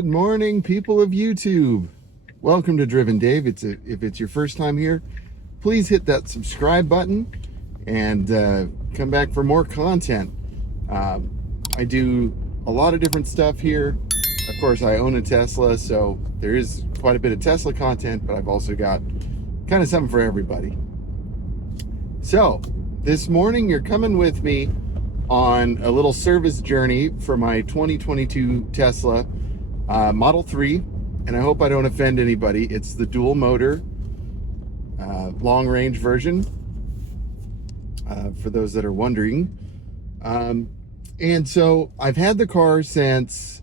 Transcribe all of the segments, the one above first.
Good morning, people of YouTube. Welcome to Driven Dave. If it's your first time here, please hit that subscribe button and come back for more content. I do a lot of different stuff here. Of course, I own a Tesla, so there is quite a bit of Tesla content, but I've also got kind of something for everybody. So, this morning you're coming with me on a little service journey for my 2022 Tesla Model 3, and I hope I don't offend anybody. It's the dual motor long range version, for those that are wondering. And so I've had the car since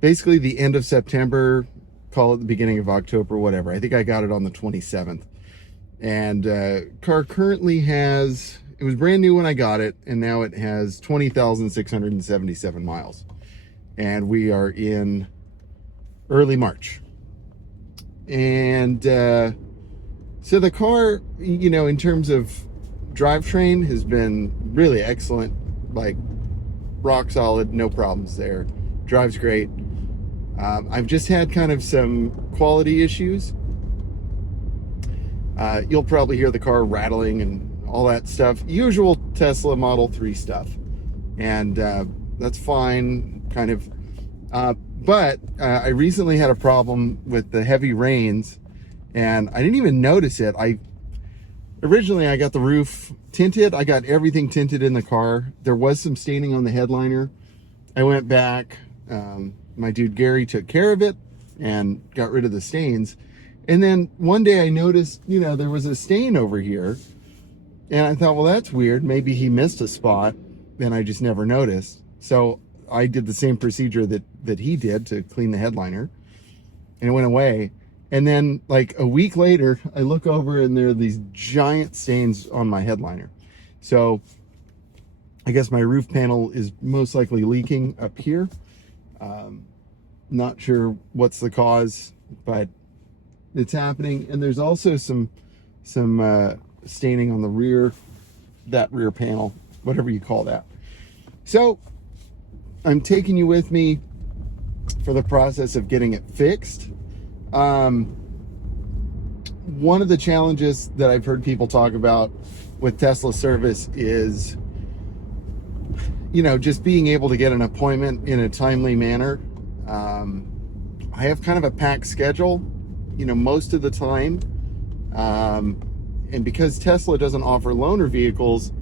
basically the end of September, call it the beginning of October, whatever. I think I got it on the 27th. And car currently has, it was brand new when I got it, and now it has 20,677 miles. And we are in early March. And so the car, you know, in terms of drivetrain, has been really excellent, like rock solid, no problems there. Drives great. I've just had kind of some quality issues. You'll probably hear the car rattling and all that stuff. Usual Tesla Model 3 stuff. And that's fine, kind of. But I recently had a problem with the heavy rains, and I didn't even notice it. Originally I got the roof tinted. I got everything tinted in the car. There was some staining on the headliner. I went back. My dude Gary took care of it and got rid of the stains. And then one day I noticed, you know, there was a stain over here. And I thought, well, that's weird. Maybe he missed a spot, and I just never noticed. So I did the same procedure that he did to clean the headliner, and it went away. And then like a week later, I look over and there are these giant stains on my headliner. So I guess my roof panel is most likely leaking up here. Not sure what's the cause, but it's happening. And there's also some staining on the rear, that rear panel, whatever you call that. So I'm taking you with me for the process of getting it fixed. One of the challenges that I've heard people talk about with Tesla service is, you know, just being able to get an appointment in a timely manner. I have kind of a packed schedule, you know, most of the time. And because Tesla doesn't offer loaner vehicles,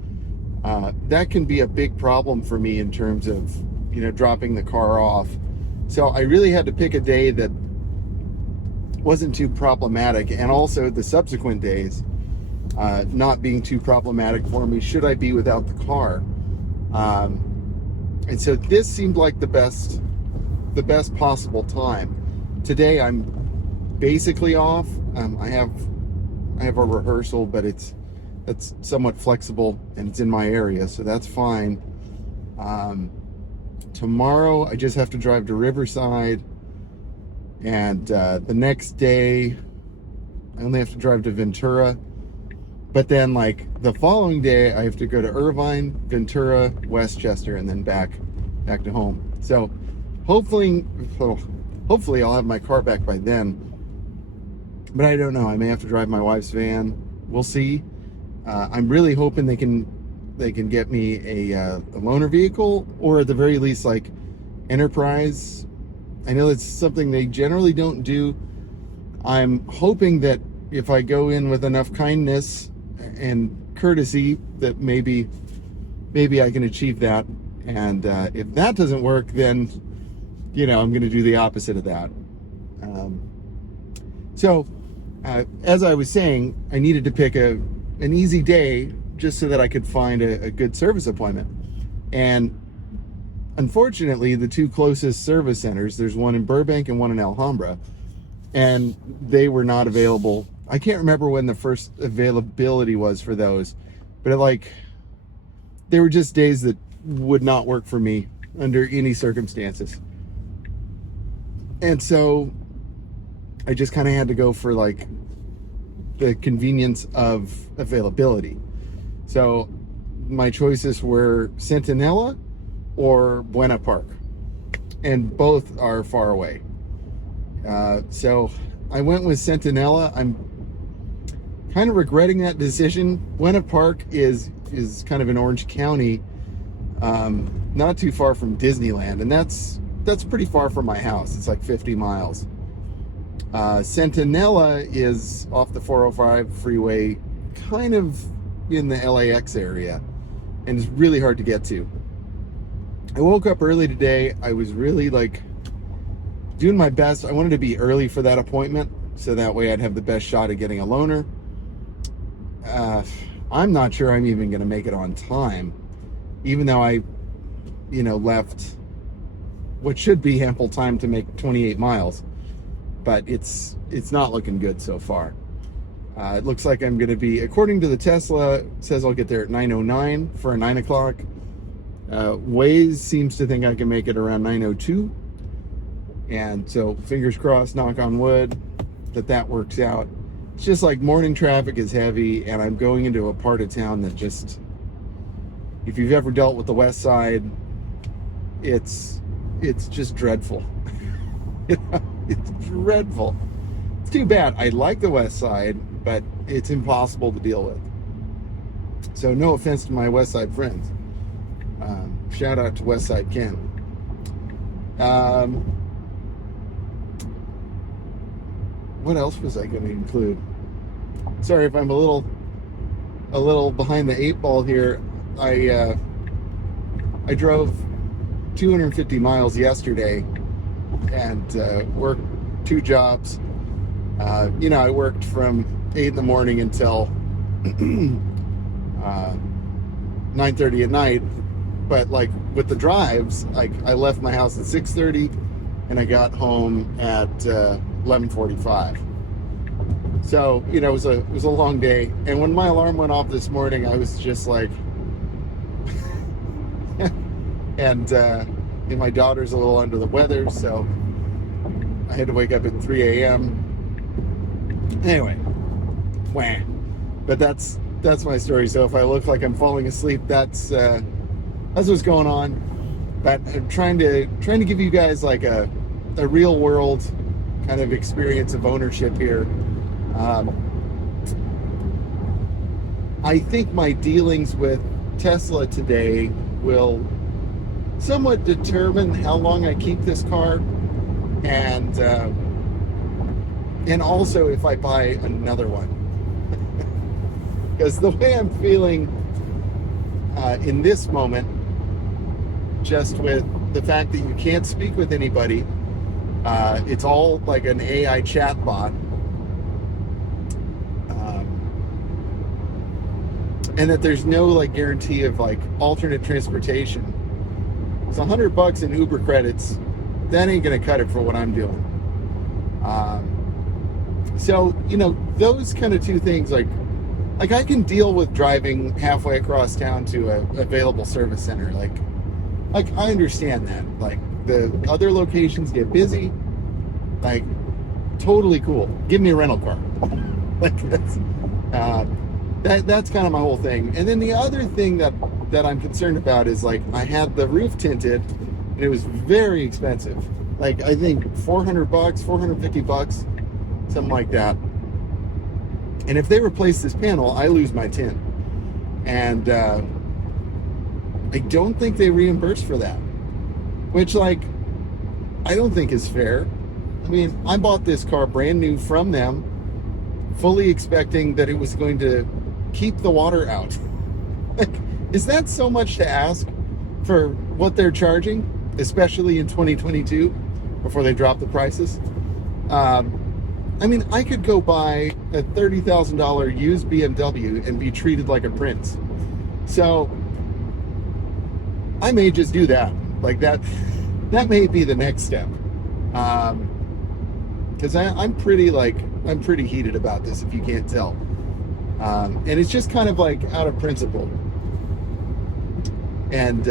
that can be a big problem for me in terms of, you know, dropping the car off. So I really had to pick a day that wasn't too problematic, and also the subsequent days not being too problematic for me should I be without the car. And so this seemed like the best possible time. Today I'm basically off. I have a rehearsal, but that's somewhat flexible and it's in my area, so that's fine. Tomorrow I just have to drive to Riverside, and the next day I only have to drive to Ventura. But then like the following day I have to go to Irvine, Ventura, Westchester, and then back to home. So hopefully I'll have my car back by then. But I don't know. I may have to drive my wife's van. We'll see. I'm really hoping they can get me a loaner vehicle, or at the very least like Enterprise. I know that's something they generally don't do. I'm hoping that if I go in with enough kindness and courtesy, that maybe I can achieve that. And if that doesn't work, then, you know, I'm going to do the opposite of that. So as I was saying, I needed to pick an easy day just so that I could find a good service appointment. And unfortunately, the two closest service centers, there's one in Burbank and one in Alhambra, and they were not available. I can't remember when the first availability was for those, but they were just days that would not work for me under any circumstances. And so I just kind of had to go for like the convenience of availability. So my choices were Centinela or Buena Park, and both are far away. So I went with Centinela. I'm kind of regretting that decision. Buena Park is kind of in Orange County, not too far from Disneyland, and that's pretty far from my house. It's like 50 miles. Centinela is off the 405 freeway, kind of in the LAX area, and it's really hard to get to. I woke up early today. I was really like doing my best. I wanted to be early for that appointment so that way I'd have the best shot at getting a loaner. I'm not sure I'm even going to make it on time, even though I, left what should be ample time to make 28 miles. But it's not looking good so far. It looks like I'm going to be, according to the Tesla, it says I'll get there at 9:09 for a 9 o'clock. Waze seems to think I can make it around 9:02. And so fingers crossed, knock on wood, that works out. It's just like morning traffic is heavy, and I'm going into a part of town that just, if you've ever dealt with the West Side, it's just dreadful. It's dreadful. It's too bad. I like the West Side, but it's impossible to deal with. So no offense to my West Side friends. Shout out to West Side Ken. What else was I going to include? Sorry if I'm a little behind the 8 ball here. I drove 250 miles yesterday and worked 2 jobs. I worked from 8 in the morning until 9:30 at night. But like with the drives, like I left my house at 6:30 and I got home at 11:45. So, it was a long day. And when my alarm went off this morning, I was just like, and my daughter's a little under the weather, so I had to wake up at 3 a.m. Anyway, wah. But that's my story. So if I look like I'm falling asleep, that's what's going on. But I'm trying to give you guys like a real world kind of experience of ownership here. I think my dealings with Tesla today will somewhat determine how long I keep this car, and also if I buy another one. Because the way I'm feeling in this moment, just with the fact that you can't speak with anybody, it's all like an AI chat bot, and that there's no like guarantee of like alternate transportation. It's $100 in Uber credits. That ain't gonna cut it for what I'm doing. So those kind of 2 things, like I can deal with driving halfway across town to a available service center. Like I understand that. Like the other locations get busy. Like totally cool. Give me a rental car. Like that's kind of my whole thing. And then the other thing that I'm concerned about is like I had the roof tinted and it was very expensive. Like I think $400, $450, something like that. And if they replace this panel, I lose my tint. And I don't think they reimburse for that, which like I don't think is fair. I mean, I bought this car brand new from them, fully expecting that it was going to keep the water out. Like, is that so much to ask for what they're charging, especially in 2022, before they drop the prices? I mean, I could go buy a $30,000 used BMW and be treated like a prince. So I may just do that. Like that may be the next step. Because I'm pretty heated about this, if you can't tell. And it's just kind of like out of principle. And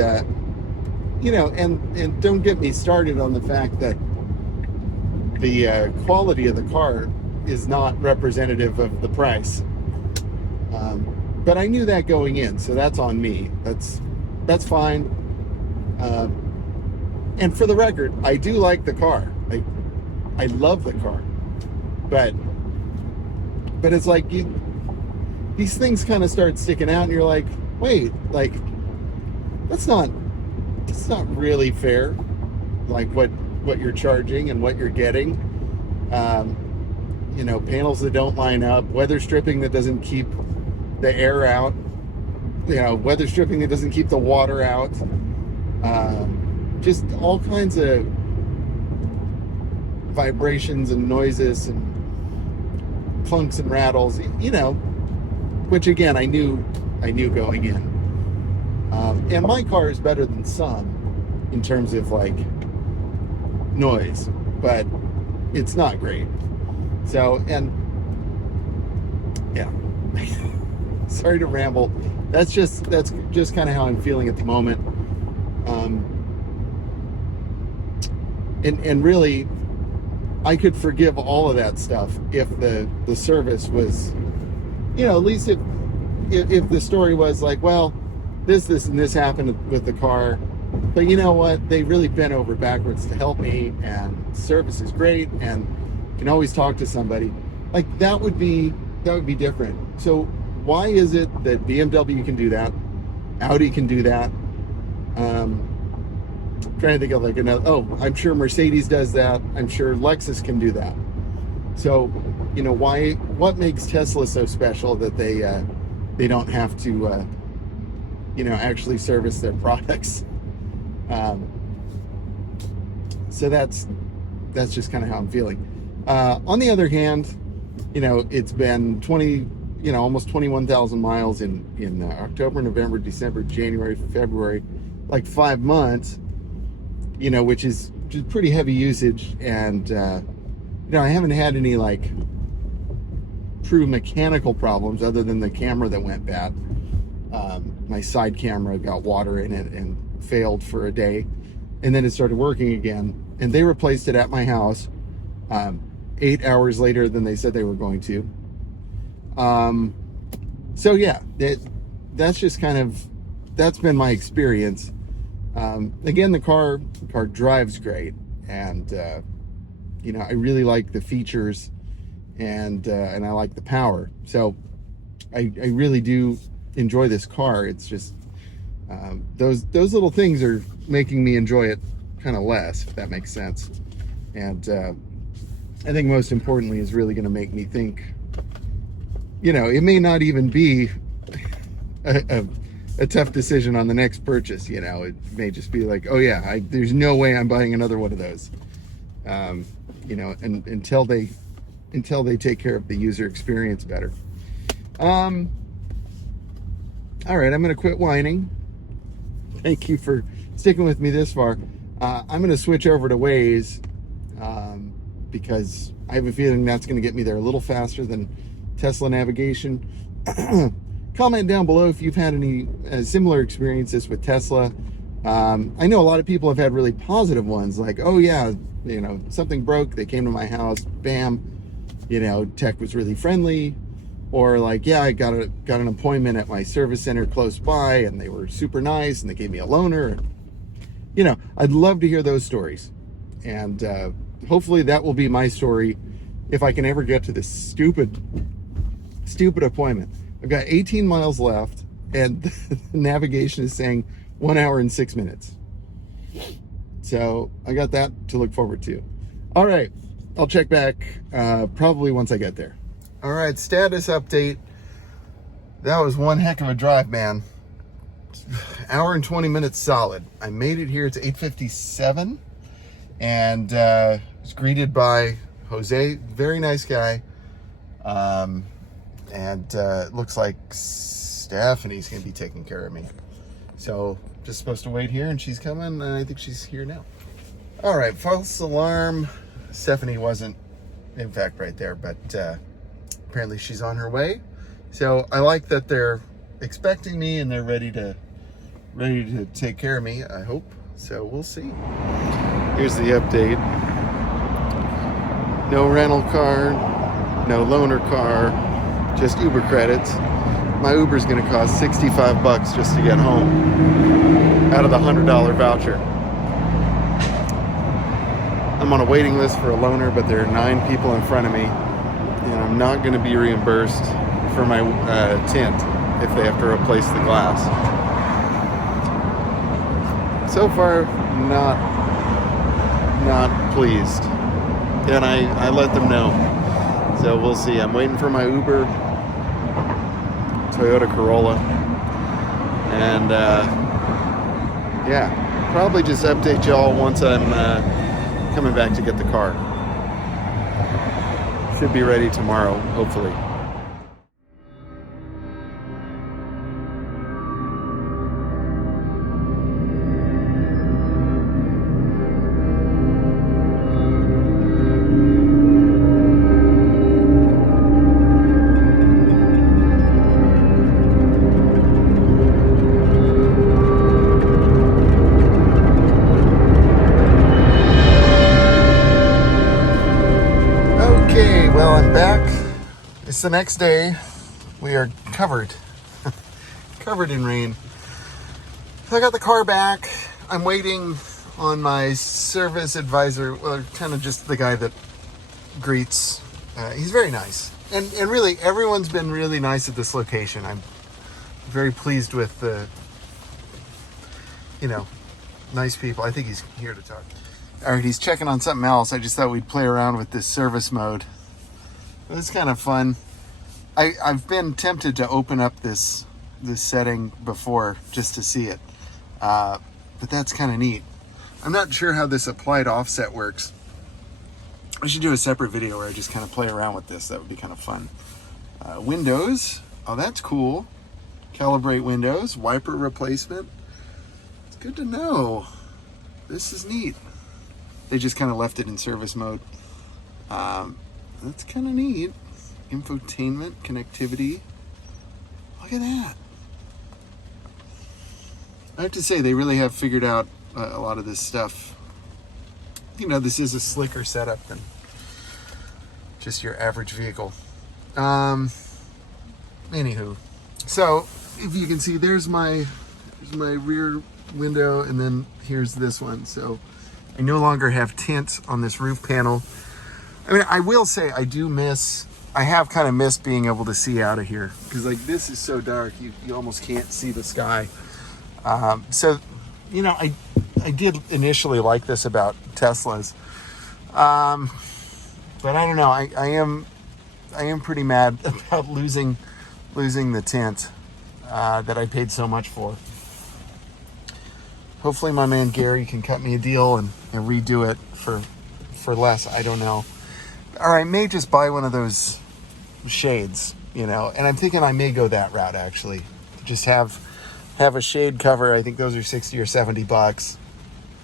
and don't get me started on the fact that the quality of the car is not representative of the price. But I knew that going in, so that's on me. That's fine. And for the record, I do like the car. Like, I love the car, but it's like these things kind of start sticking out, and you're like, wait, like that's not really fair, like what you're charging and what you're getting. Panels that don't line up, weather stripping that doesn't keep the air out, weather stripping that doesn't keep the water out, just all kinds of vibrations and noises and clunks and rattles, which again I knew going in. And my car is better than some in terms of like noise, but it's not great. So, and yeah, sorry to ramble. That's just kind of how I'm feeling at the moment. And really, I could forgive all of that stuff if the service was, at least if the story was like, well, this and this happened with the car, but you know what? They really bent over backwards to help me, and service is great, and you can always talk to somebody. Like that would be different. So why is it that BMW can do that, Audi can do that? Trying to think of like another. Oh, I'm sure Mercedes does that. I'm sure Lexus can do that. So, what makes Tesla so special that they don't have to, actually service their products? So that's just kind of how I'm feeling. On the other hand, it's been almost 21,000 miles in October, November, December, January, February, like 5 months, which is just pretty heavy usage. And, I haven't had any like true mechanical problems other than the camera that went bad. My side camera got water in it and failed for a day, and then it started working again, and they replaced it at my house 8 hours later than they said they were going to. So yeah, that's just that's been my experience. Again, the car drives great, and I really like the features, and I like the power. So I really do enjoy this car. It's just those little things are making me enjoy it kind of less, if that makes sense. And I think most importantly is really going to make me think, it may not even be a tough decision on the next purchase. It may just be like, oh yeah, there's no way I'm buying another one of those. And until they take care of the user experience better. All right, I'm going to quit whining. Thank you for sticking with me this far. I'm going to switch over to Waze because I have a feeling that's going to get me there a little faster than Tesla navigation. Comment down below if you've had any similar experiences with Tesla. I know a lot of people have had really positive ones, like, oh yeah, something broke, they came to my house, bam, tech was really friendly. Or like, yeah, I got an appointment at my service center close by, and they were super nice, and they gave me a loaner. I'd love to hear those stories. And hopefully that will be my story if I can ever get to this stupid appointment. I've got 18 miles left, and the navigation is saying 1 hour and 6 minutes. So I got that to look forward to. All right, I'll check back probably once I get there. All right, status update. That was one heck of a drive, man. Hour and 20 minutes solid. I made it here. It's 8:57, and was greeted by Jose, very nice guy. And it looks like Stephanie's gonna be taking care of me. So just supposed to wait here, and she's coming, and I think she's here now. All right, false alarm. Stephanie wasn't, in fact, right there, but apparently she's on her way. So I like that they're expecting me and they're ready to take care of me, I hope. So we'll see. Here's the update. No rental car, no loaner car, just Uber credits. My Uber's gonna cost $65 just to get home out of the $100 voucher. I'm I'm on a waiting list for a loaner, but there are 9 people in front of me, and I'm not going to be reimbursed for my tint if they have to replace the glass. So far, not pleased, and I let them know. So we'll see. I'm waiting for my Uber Toyota Corolla, and yeah, probably just update y'all once I'm coming back to get the car. Should be ready tomorrow, hopefully. Well, I'm back. It's the next day. We are covered in rain. So I got the car back. I'm waiting on my service advisor, well, kind of just the guy that greets. He's very nice. And really, everyone's been really nice at this location. I'm very pleased with the, nice people. I think he's here to talk. All right, he's checking on something else. I just thought we'd play around with this service mode. It's kind of fun. I've been tempted to open up this setting before just to see it, but that's kind of neat. I'm not sure how this applied offset works. I should do a separate video where I just kind of play around with this. That would be kind of fun. Windows, oh, that's cool. Calibrate windows, wiper replacement. It's good to know. This is neat. They just kind of left it in service mode. That's kind of neat. Infotainment, connectivity. Look at that. I have to say, they really have figured out a lot of this stuff. This is a slicker setup than just your average vehicle. Anywho, so if you can see, there's my rear window, and then here's this one. So I no longer have tint on this roof panel. I mean, I will say I have kind of missed being able to see out of here, because like this is so dark, you almost can't see the sky. So, I did initially like this about Teslas. But I don't know, I am pretty mad about losing the tint that I paid so much for. Hopefully my man Gary can cut me a deal and redo it for less. I don't know. Or I may just buy one of those shades, and I'm thinking I may go that route, actually. Just have a shade cover. I think those are $60 or $70,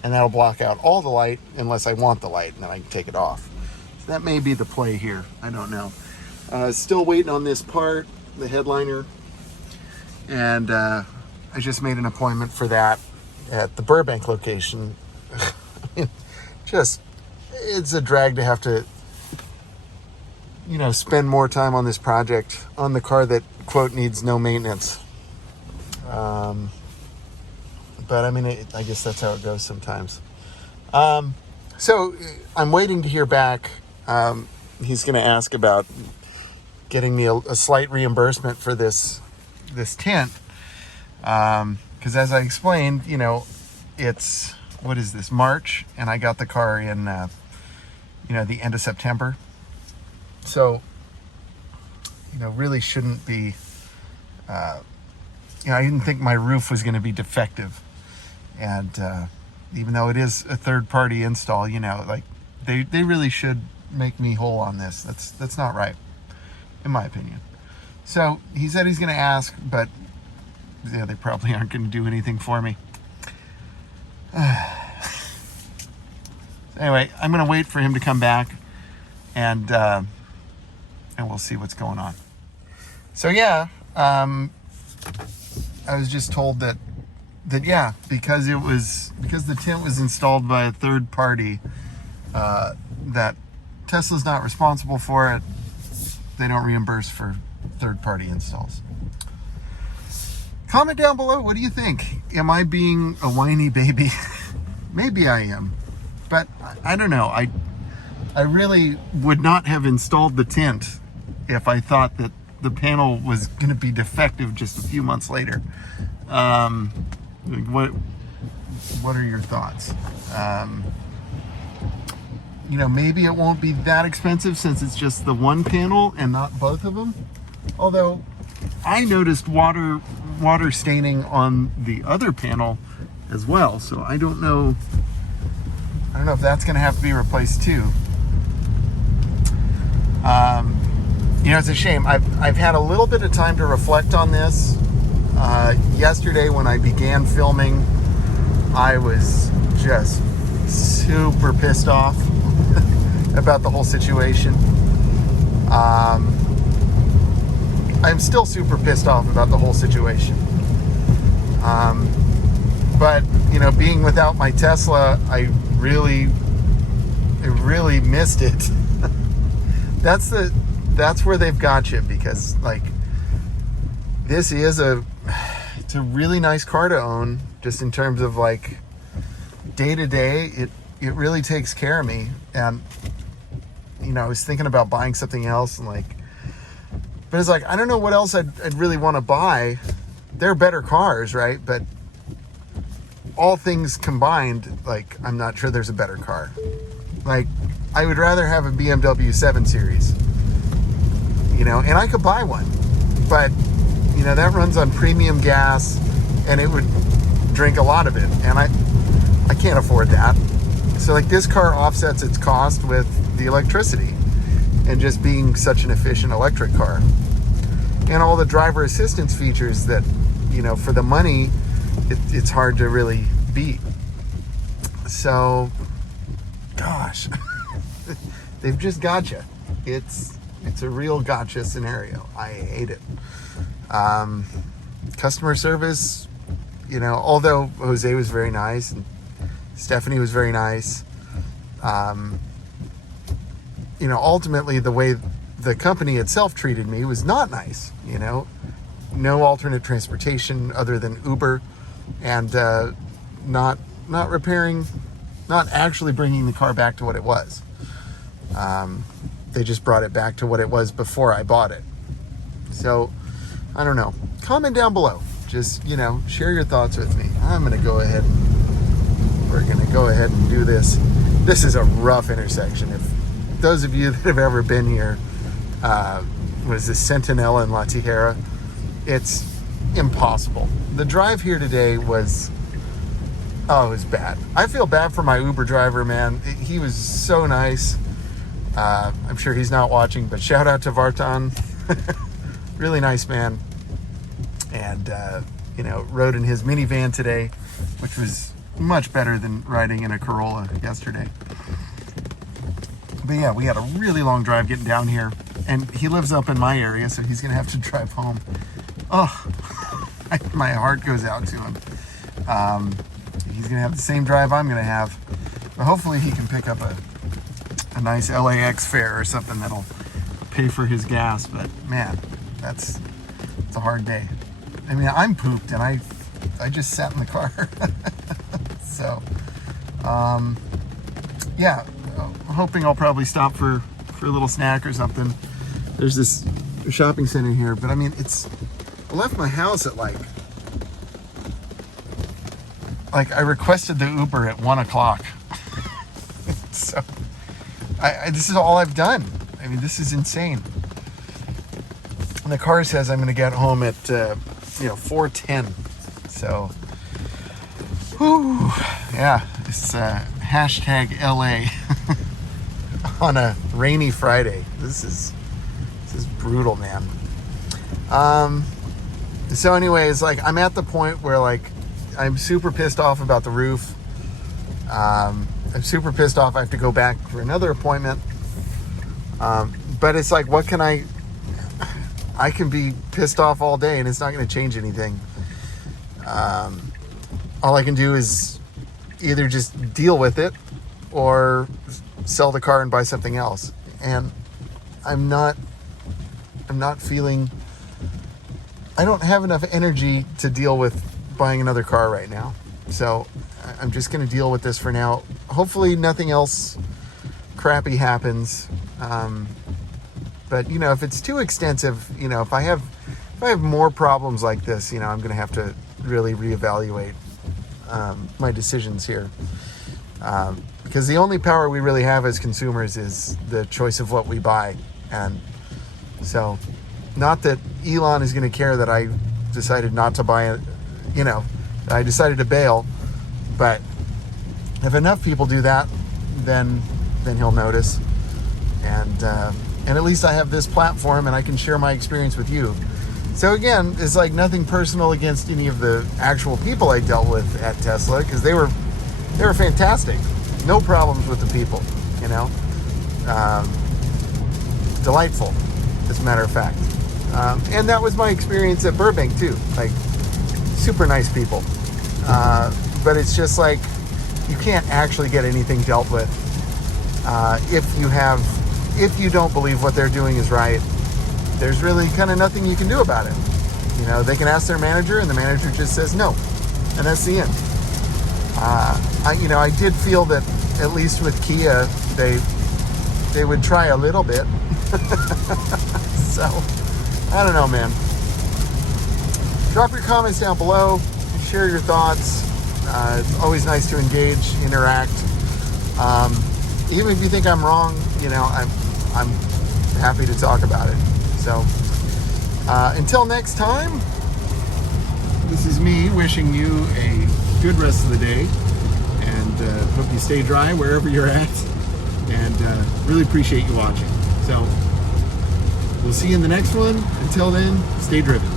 and that'll block out all the light unless I want the light, and then I can take it off. So that may be the play here. I don't know. Still waiting on this part, the headliner, and I just made an appointment for that at the Burbank location. I mean, it's a drag to have to spend more time on this project on the car that, quote, needs no maintenance. But I mean, I guess that's how it goes sometimes. So I'm waiting to hear back. He's going to ask about getting me a slight reimbursement for this tint. Because as I explained, it's, what is this, March, and I got the car in, the end of September. So, really shouldn't be, I didn't think my roof was going to be defective. And even though it is a third-party install, they really should make me whole on this. That's not right, in my opinion. So he said he's going to ask, but they probably aren't going to do anything for me. Anyway, I'm going to wait for him to come back, and we'll see what's going on. So yeah, I was just told that because the tint was installed by a third party, that Tesla's not responsible for it. They don't reimburse for third party installs. Comment down below, what do you think? Am I being a whiny baby? Maybe I am. But I don't know. I really would not have installed the tint if I thought that the panel was going to be defective just a few months later. What are your thoughts? Maybe it won't be that expensive since it's just the one panel and not both of them. Although I noticed water staining on the other panel as well, so I don't know if that's going to have to be replaced too. It's a shame. I've had a little bit of time to reflect on this. Yesterday when I began filming, I was just super pissed off about the whole situation. I'm still super pissed off about the whole situation. But being without my Tesla, I really missed it. That's where they've got you, because this is it's a really nice car to own, just in terms of day to day. It really takes care of me. And I was thinking about buying something else, and but it's I don't know what else I'd really want to buy. They're better cars, right? But all things combined, I'm not sure there's a better car. I would rather have a BMW 7 Series, and I could buy one, but that runs on premium gas, and it would drink a lot of it, and I can't afford that. So this car offsets its cost with the electricity and just being such an efficient electric car, and all the driver assistance features that for the money it's hard to really beat. So gosh, they've just gotcha. It's a real gotcha scenario. I hate it. Customer service, although Jose was very nice and Stephanie was very nice, ultimately the way the company itself treated me was not nice. No alternate transportation other than Uber, and not repairing, not actually bringing the car back to what it was. They just brought it back to what it was before I bought it. So I don't know. Comment down below. Just, share your thoughts with me. We're going to go ahead and do this. This is a rough intersection. If those of you that have ever been here, what is this, Centinela and La Tijera, it's impossible. The drive here today was, it was bad. I feel bad for my Uber driver, man. He was so nice. I'm sure he's not watching, but shout out to Vartan. Really nice man. And, rode in his minivan today, which was much better than riding in a Corolla yesterday. But yeah, we had a really long drive getting down here, and he lives up in my area, so he's going to have to drive home. Oh, my heart goes out to him. He's going to have the same drive I'm going to have, but hopefully he can pick up a nice LAX fare or something that'll pay for his gas. But man, it's a hard day. I mean, I'm pooped, and I just sat in the car. So, yeah, I'm hoping I'll probably stop for a little snack or something. There's this shopping center here, but I mean, I left my house at I requested the Uber at 1 o'clock. So, this is all I've done. I mean, this is insane. And the car says I'm going to get home at 4:10. So, whew, yeah, it's hashtag LA on a rainy Friday. This is brutal, man. So anyways, I'm at the point where I'm super pissed off about the roof. I'm super pissed off I have to go back for another appointment. But it's what can I can be pissed off all day and it's not going to change anything. All I can do is either just deal with it or sell the car and buy something else. And I'm not feeling, I don't have enough energy to deal with buying another car right now. So I'm just going to deal with this for now. Hopefully nothing else crappy happens. But you know, if it's too extensive, you know, if I have more problems like this, you know, I'm going to have to really reevaluate my decisions here. Because the only power we really have as consumers is the choice of what we buy. And so, not that Elon is going to care that I decided not to buy it, you know, I decided to bail, but if enough people do that, then he'll notice. And at least I have this platform and I can share my experience with you. So again, it's like nothing personal against any of the actual people I dealt with at Tesla, because they were fantastic. No problems with the people, you know. Delightful, as a matter of fact. And that was my experience at Burbank too. Like, super nice people. But it's just like, you can't actually get anything dealt with if you don't believe what they're doing is right. There's really kind of nothing you can do about it. You know, they can ask their manager, and the manager just says no, and that's the end. I did feel that at least with Kia, they would try a little bit. So, I don't know, man. Drop your comments down below. Share your thoughts. It's always nice to engage, interact. Even if you think I'm wrong, you know, I'm happy to talk about it. So, until next time, this is me wishing you a good rest of the day, and hope you stay dry wherever you're at, and really appreciate you watching. So, we'll see you in the next one. Until then, stay driven.